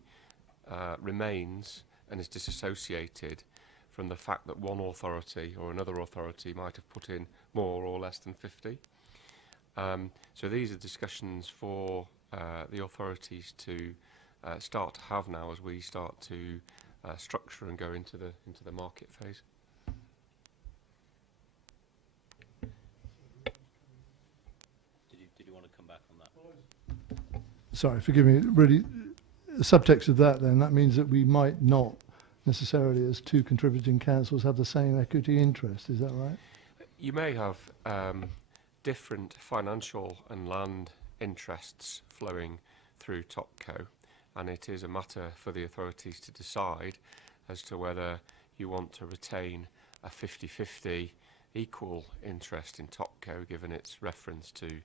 remains and is disassociated from the fact that one authority or another authority might have put in more or less than 50. So these are discussions for the authorities to start to have now as we start to structure and go into the market phase. Did you want to come back on that? Sorry, forgive me. Really, the subtext of that then, that means that we might not necessarily, as two contributing councils, have the same equity interest. Is that right? You may have different financial and land interests flowing through TopCo, and it is a matter for the authorities to decide as to whether you want to retain a 50-50 equal interest in TopCo, given its reference to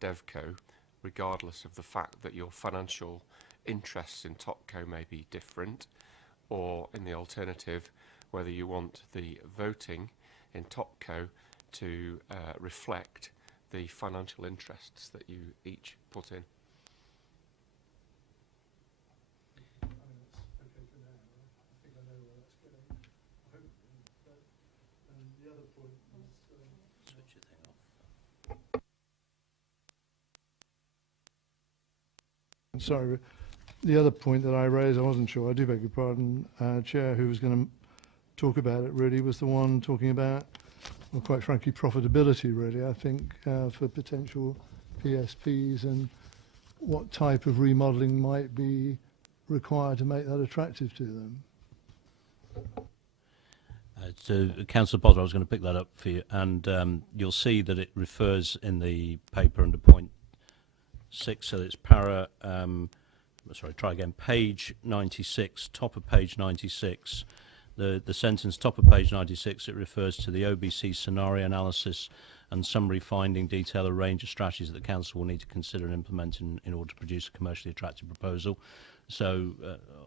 DevCo, regardless of the fact that your financial interests in TopCo may be different, or in the alternative, whether you want the voting in TopCo to reflect the financial interests that you each put in. Switch your thing off. Sorry, the other point that I raised, I wasn't sure, I do beg your pardon, Chair, who was going to talk about it really, was the one talking about well, quite frankly, profitability, really, I think, for potential PSPs and what type of remodelling might be required to make that attractive to them. So, Councillor Potter, I was going to pick that up for you, and you'll see that it refers in the paper under point 6, so it's page 96, top of page 96. The sentence top of page 96, it refers to the OBC scenario analysis and summary finding detail a range of strategies that the council will need to consider and implement in order to produce a commercially attractive proposal. So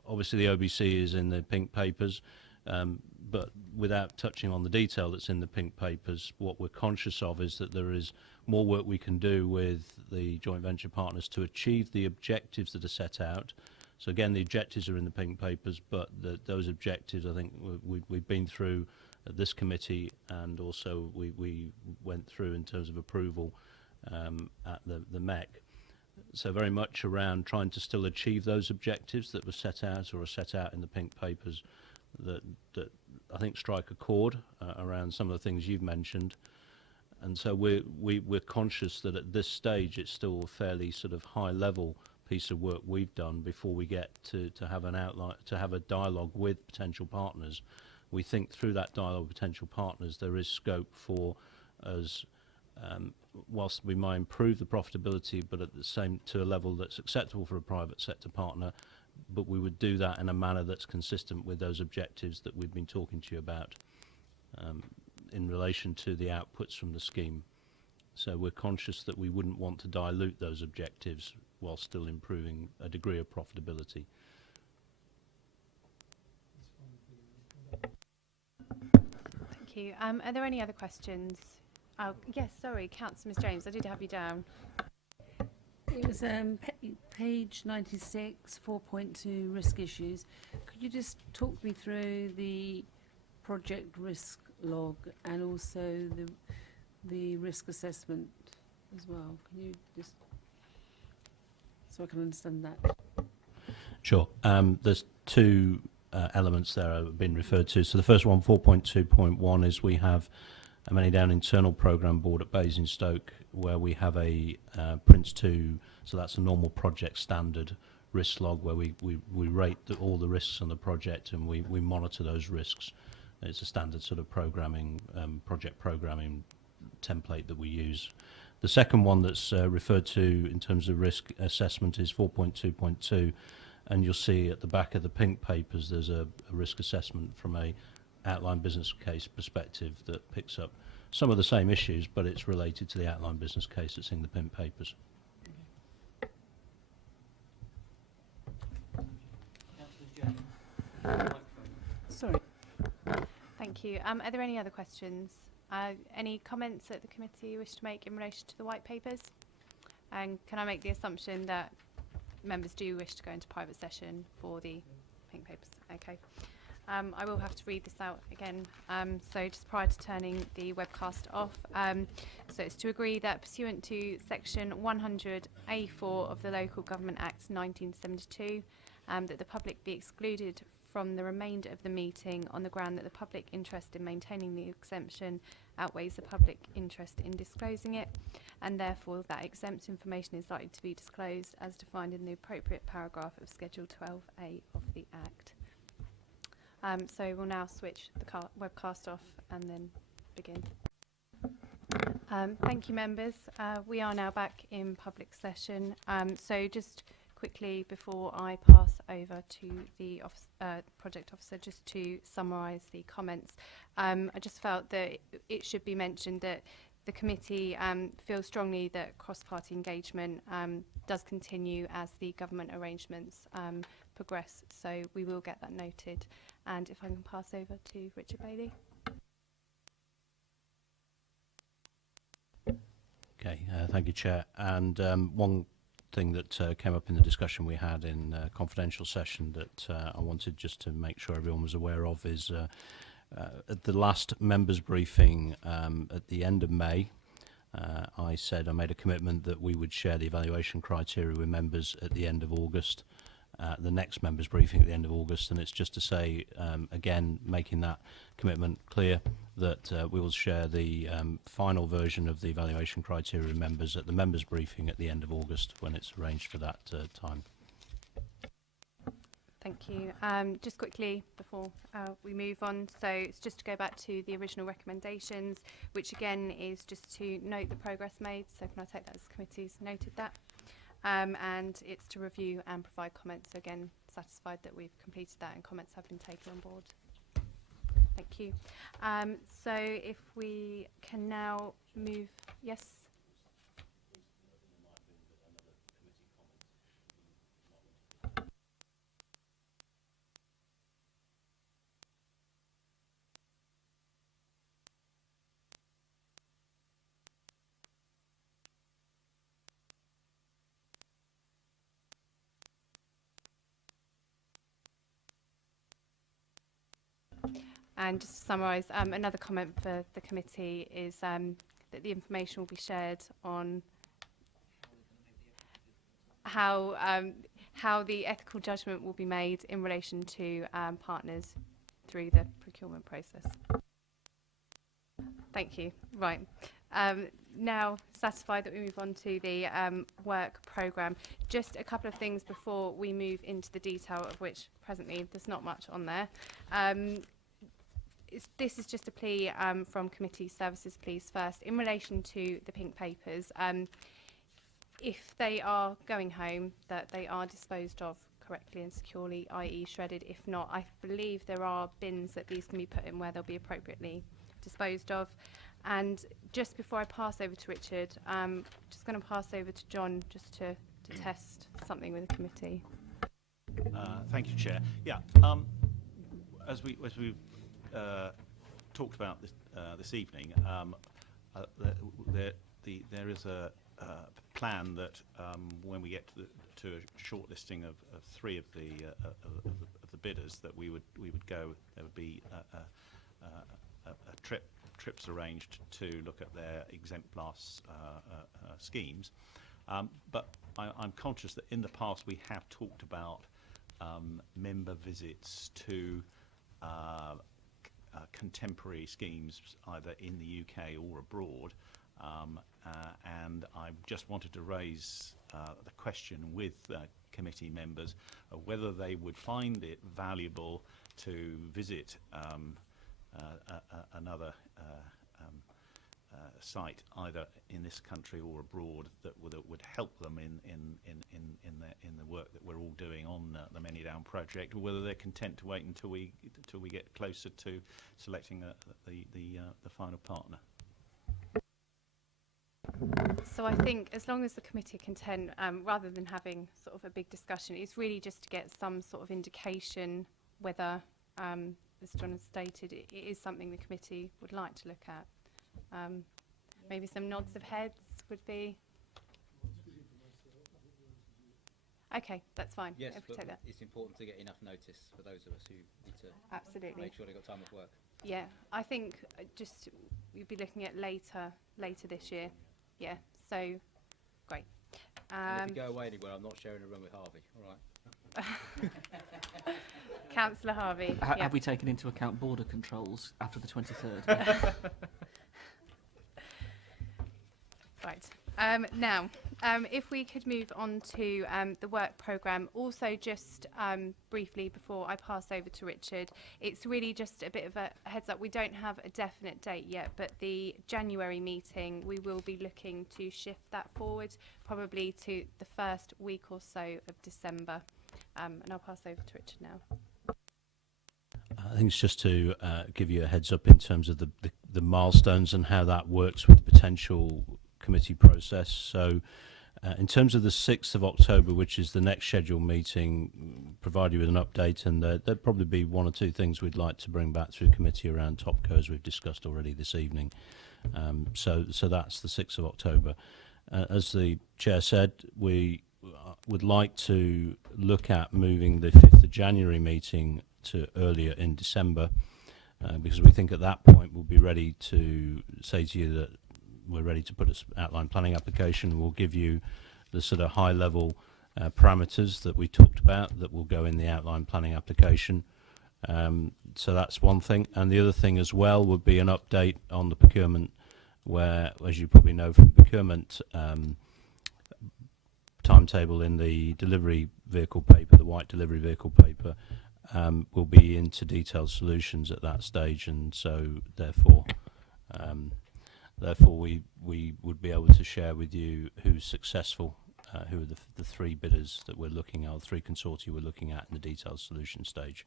obviously the OBC is in the pink papers, but without touching on the detail that's in the pink papers, what we're conscious of is that there is more work we can do with the joint venture partners to achieve the objectives that are set out. So again, the objectives are in the pink papers, but those objectives, I think we've been through at this committee, and also we went through in terms of approval at the MEC. So very much around trying to still achieve those objectives that were set out or are set out in the pink papers that I think strike a chord around some of the things you've mentioned. And so we're conscious that at this stage it's still a fairly sort of high level piece of work we've done before we get to have an outline, to have a dialogue with potential partners. We think through that dialogue with potential partners there is scope for us, whilst we might improve the profitability, but at the same to a level that's acceptable for a private sector partner, but we would do that in a manner that's consistent with those objectives that we've been talking to you about in relation to the outputs from the scheme. So we're conscious that we wouldn't want to dilute those objectives while still improving a degree of profitability. Thank you. Are there any other questions? Oh, yes, sorry, Councillor Ms James, I did have you down. It was page 96, 4.2, risk issues. Could you just talk me through the project risk log and also the risk assessment as well? Can you just, so I can understand that? Sure. There's two elements there have been referred to. So the first one, 4.2.1, is we have a Manydown internal programme board at Basingstoke where we have a Prince 2, so that's a normal project standard risk log where we rate all the risks on the project and we monitor those risks. It's a standard sort of programming, project programming template that we use. The second one that's referred to in terms of risk assessment is 4.2.2, and you'll see at the back of the pink papers there's a risk assessment from a outline business case perspective that picks up some of the same issues, but it's related to the outline business case that's in the pink papers. Sorry. Thank you. Are there any other questions? Any comments that the committee wish to make in relation to the white papers? And can I make the assumption that members do wish to go into private session for the pink papers? Okay. I will have to read this out again. So just prior to turning the webcast off, so it's to agree that pursuant to section 100A4 of the Local Government Act 1972, that the public be excluded from the remainder of the meeting on the ground that the public interest in maintaining the exemption outweighs the public interest in disclosing it, and therefore that exempt information is likely to be disclosed as defined in the appropriate paragraph of Schedule 12A of the Act. So we'll now switch the webcast off and then begin. Thank you, members. We are now back in public session. So just quickly before I pass over to the project officer, just to summarise the comments, I just felt that it should be mentioned that the committee feels strongly that cross-party engagement does continue as the government arrangements progress, so we will get that noted. And if I can pass over to Richard Bailey. Okay, thank you, Chair. And one thing that came up in the discussion we had in confidential session that I wanted just to make sure everyone was aware of is at the last members briefing at the end of May, I said I made a commitment that we would share the evaluation criteria with members at the end of August, at the next members' briefing at the end of August, and it's just to say, again, making that commitment clear that we will share the final version of the evaluation criteria with members at the members' briefing at the end of August when it's arranged for that time. Thank you. Just quickly before we move on, so it's just to go back to the original recommendations, which again is just to note the progress made. So can I take that as the committee's noted that? And it's to review and provide comments. So again, satisfied that we've completed that and comments have been taken on board. Thank you. So if we can now move, yes. And just to summarise, another comment for the committee is that the information will be shared on how the ethical judgment will be made in relation to partners through the procurement process. Thank you. Right. Now satisfied that we move on to the work programme. Just a couple of things before we move into the detail, of which presently there's not much on there. This is just a plea from committee services, please, first. In relation to the pink papers, if they are going home, that they are disposed of correctly and securely, i.e. shredded. If not, I believe there are bins that these can be put in where they'll be appropriately disposed of. And just before I pass over to Richard, I'm just going to pass over to John just to test something with the committee. Thank you, Chair. Yeah, as we've talked about this evening, there is a plan that when we get to a shortlisting of three of the bidders, that we would go. There would be trips arranged to look at their exempt blast schemes. But I'm conscious that in the past we have talked about member visits to contemporary schemes either in the UK or abroad, and I just wanted to raise the question with committee members of whether they would find it valuable to visit another site either in this country or abroad that would help them in the work that we're all doing on the Manydown project, or whether they're content to wait until we get closer to selecting the final partner. So I think as long as the committee are content, rather than having sort of a big discussion, it's really just to get some sort of indication whether, as John has stated, it is something the committee would like to look at. Maybe some nods of heads would be. Okay, that's fine. Yes, if we but take that. it's important to get enough notice for those of us who need to Absolutely. make sure they've got time off work. Yeah, I think just we'd be looking at later this year. Yeah, so great. And if you go away anywhere, I'm not sharing a room with Harvey. All right. Councillor Harvey. Yeah. Have we taken into account border controls after the 23rd? Right. Now, if we could move on to the work programme, also just briefly before I pass over to Richard, it's really just a bit of a heads up. We don't have a definite date yet, but the January meeting, we will be looking to shift that forward, probably to the first week or so of December. And I'll pass over to Richard now. I think it's just to give you a heads up in terms of the milestones and how that works with the potential committee process. So in terms of the 6th of October, which is the next scheduled meeting, provide you with an update, and there'll probably be one or two things we'd like to bring back to the committee around TopCo, as we've discussed already this evening. So that's the 6th of October. As the Chair said, we would like to look at moving the 5th of January meeting to earlier in December, because we think at that point we'll be ready to say to you that we're ready to put an outline planning application. We'll give you the sort of high level parameters that we talked about that will go in the outline planning application. So that's one thing. And the other thing as well would be an update on the procurement, where, as you probably know from procurement, timetable in the delivery vehicle paper, the white delivery vehicle paper, will be into detailed solutions at that stage, and so therefore we would be able to share with you who's successful, who are the three bidders that we're looking at, the three consortia we're looking at in the detailed solution stage.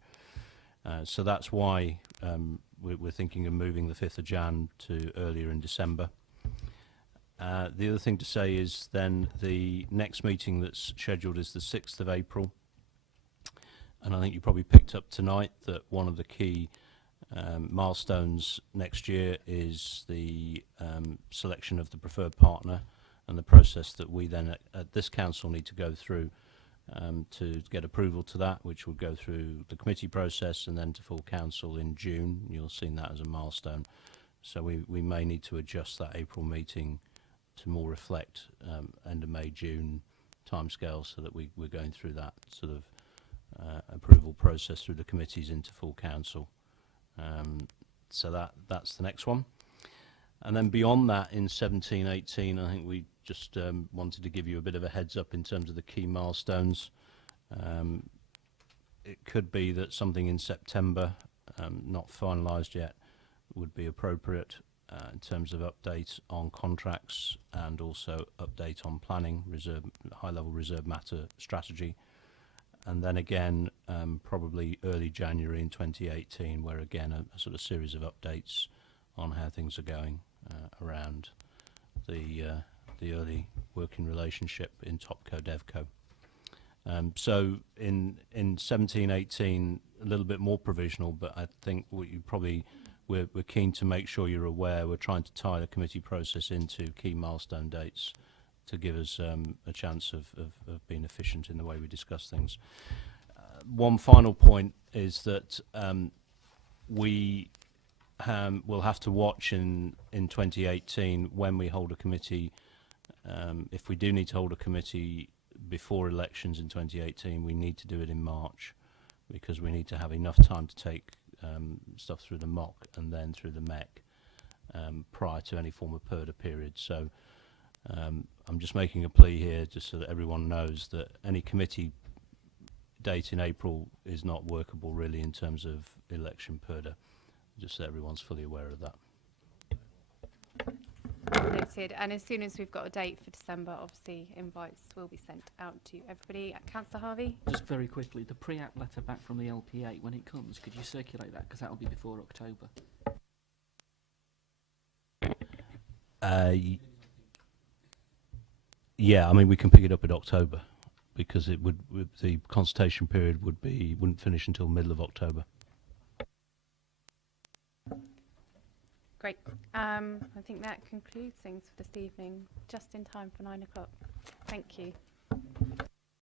So that's why we're thinking of moving the 5th of Jan to earlier in December. The other thing to say is then the next meeting that's scheduled is the 6th of April. And I think you probably picked up tonight that one of the key milestones next year is the selection of the preferred partner, and the process that we then at this council need to go through to get approval to that, which will go through the committee process and then to full council in June. You'll see that as a milestone. So we may need to adjust that April meeting to more reflect end of May, June timescale, so that we're going through that sort of approval process through the committees into full council. So that's the next one. And then beyond that, in 17-18, I think we just wanted to give you a bit of a heads up in terms of the key milestones. It could be that something in September, not finalised yet, would be appropriate in terms of update on contracts and also update on planning, high-level reserve matter strategy. And then again, probably early January in 2018, where again a sort of series of updates on how things are going around the early working relationship in Topco Devco. So in 17-18, a little bit more provisional, but I think what you probably we're keen to make sure you're aware. We're trying to tie the committee process into key milestone dates to give us a chance of being efficient in the way we discuss things. One final point is that we will have to watch in 2018 when we hold a committee. If we do need to hold a committee before elections in 2018, we need to do it in March, because we need to have enough time to take stuff through the MOC and then through the MEC prior to any form of PERDA period. So I'm just making a plea here just so that everyone knows that any committee date in April is not workable really in terms of election PERDA, just so everyone's fully aware of that. Noted. And as soon as we've got a date for December, obviously invites will be sent out to everybody. Councillor Harvey? Just very quickly, the pre-app letter back from the LPA, when it comes, could you circulate that? Because that will be before October. Yeah, I mean, we can pick it up in October, because it would the consultation period wouldn't finish until middle of October. Great. I think that concludes things for this evening, just in time for 9 o'clock. Thank you.